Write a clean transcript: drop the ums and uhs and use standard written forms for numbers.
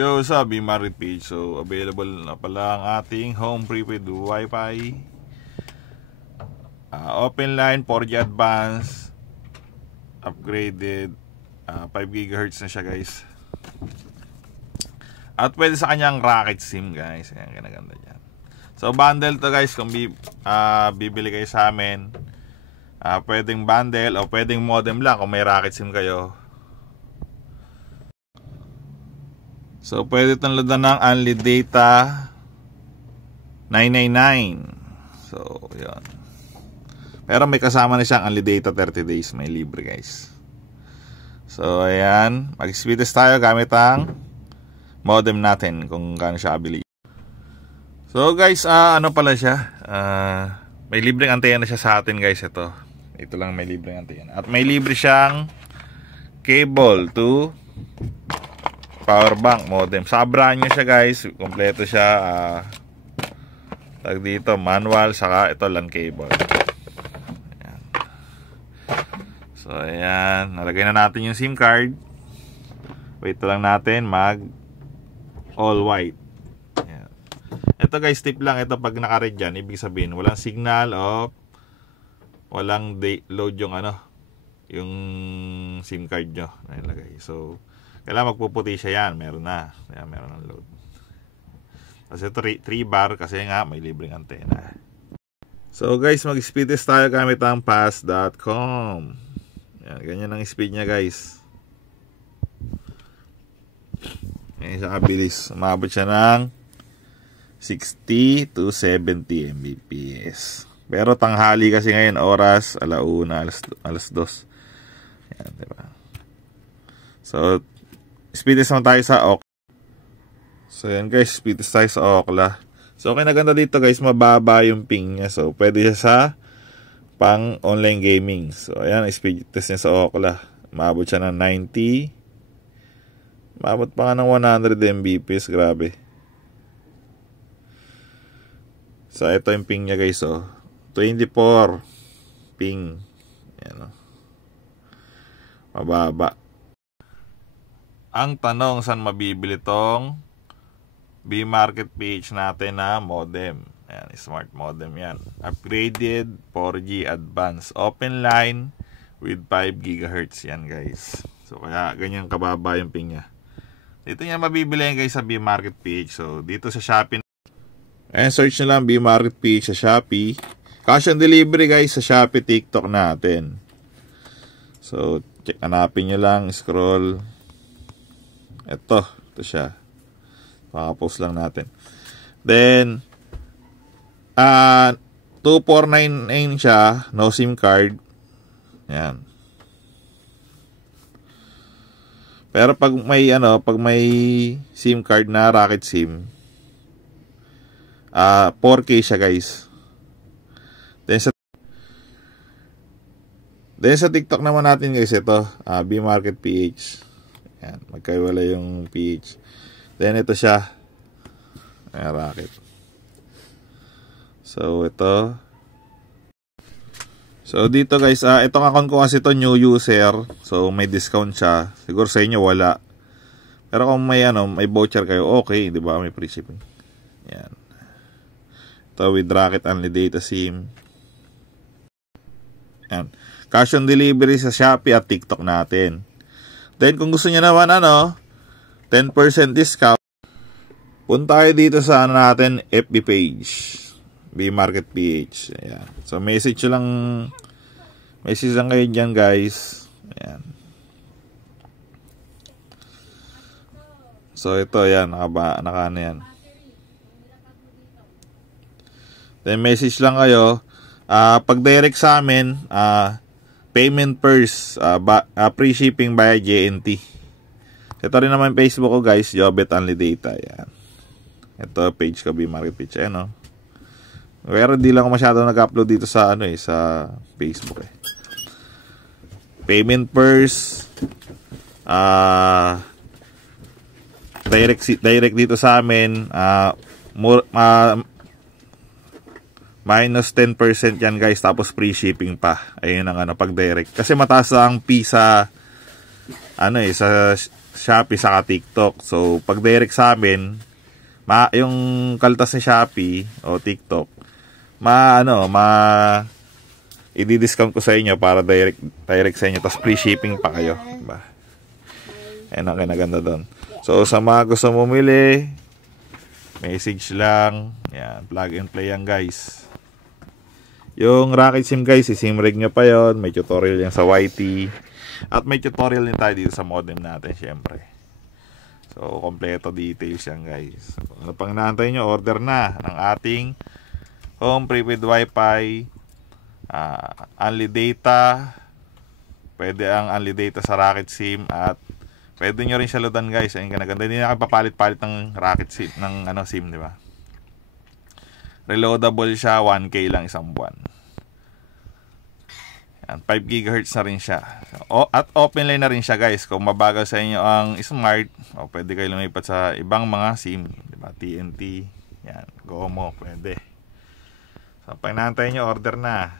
Yo, sabi Market Page. So, available na pala ang ating home prepaid Wi-Fi. Open line, 4G advance, upgraded, 5 GHz na siya guys. At pwede sa kanyang Rocket SIM guys. Ayan, kinaganda dyan. So, bundle to guys. Kung bibili kayo sa amin, pwedeng bundle o pwedeng modem lang kung may Rocket SIM kayo. So, pwede itong ladan ng Only Data 999. So, yun. Pero may kasama na siyang Only Data 30 days. May libre guys. So, ayan. Mag-speed test tayo gamit ang modem natin kung gaano siya kabili. So, guys, ano pala siya? May libreng antena siya sa atin guys. Ito lang may libreng antena. At may libre siyang cable to power bank modem. Sa brand niya siya guys, kompleto siya. Tag dito manual, saka ito LAN cable. Ayan. So ayan, nalagay na natin yung SIM card. Wait lang natin mag all white. Ayan. Ito guys, tip lang ito pag naka-red yan, ibig sabihin walang signal o walang load yung yung SIM card nyo na ilagay. So kailangan magpuputi siya yan. Meron na. Ayan, meron ng load. Kasi 3 bar kasi nga may libreng antena. So guys, mag-speed test tayo gamit ang fast.com. Ganyan ang speed niya guys. Ganyan siya kabilis. Umabot siya ng 60 to 70 Mbps. Pero tanghali kasi ngayon oras, alauna, alas 2. Ayan, diba? So speed test naman tayo sa Ookla. So yan guys, speed test tayo sa Ookla. So kinaganda dito guys, mababa yung ping niya. So pwede siya sa pang online gaming. So ayan, speed test niya sa Ookla. Maabot siya ng 90. Maabot pa nga ng 100 Mbps. Grabe. So ito yung ping niya guys. 24 ping. Ayan, mababa. Ang tanong, saan mabibili tong B-Market Page natin na modem? Ayan, smart modem yan. Upgraded 4G advance. Open line with 5 GHz yan guys. So kaya ganyan kababa yung ping niya. Dito niya mabibili yan guys sa B-Market Page. So dito sa Shopee. Ayan, search nyo lang B-Market Page sa Shopee. Cash on delivery guys sa Shopee TikTok natin. So hanapin nyo lang, scroll. Ito siya. Makapost lang natin. Then 2499 siya, no SIM card. Yan. Pero pag may SIM card na Rocket SIM, 4K siya guys. Then sa TikTok naman natin guys, ito B-Market PH. Yan, magkaiwala yung PH. Then ito siya. Ayan, Rocket. So ito. So dito guys, itong account ko kasi ito new user. So may discount siya. Siguro sa inyo wala. Pero kung may may voucher kayo, okay, 'di ba? May free shipping. Yan. Ito with Rocket Only Data SIM. Yan. Cash on delivery sa Shopee at TikTok natin. Then kung gusto niyo naman 10% discount, punta kayo dito sa natin FB page, B-Market PH. Ayan. So message lang kayo dyan guys. Ayan. So ito yan, naka yan. Then message lang kayo. Pag direct sa amin, payment first, free shipping via JNT. Ito rin naman Facebook ko guys, Jobet Only Data. Yan. Ito page ko, B-Market Page. Ayan Pero di lang ako masyado nag-upload dito sa sa Facebook Payment first, direct dito sa amin, minus 10% yan guys, tapos free shipping pa. Ayun ang pag direct. Kasi mataas ang fee sa sa Shopee saka TikTok. So, pag direct sa amin, yung kaltas ni Shopee o TikTok, i-discount ko sa inyo para direct sa inyo, tapos free shipping pa kayo, diba? Ayan ang kinaganda doon. So, sa mga gusto bumili, message lang. Yan, plug and play yan, guys. Yung Rocket SIM, guys, sim rig nyo pa yon. May tutorial yan sa YT. At may tutorial din tayo dito sa modem natin, syempre. So, kompleto details yan, guys. So, ano pang inaantay nyo, order na ng ating home prepaid wifi, unli data. Pwede ang unli data sa Rocket SIM, at pwede nyo rin siya loadan, guys. Ayun, ganaganda. Hindi na kayo papalit-palit ng Rocket SIM, ng SIM, di ba? Reloadable siya, 1K lang isang buwan. Yan, 5 GHz na rin siya. At open line na rin siya, guys. Kung mabagal sa inyo ang smart, pwede kayo lumipat sa ibang mga SIM, di ba? TNT, yan, GOMO, pwede. So, pag naantay nyo, order na.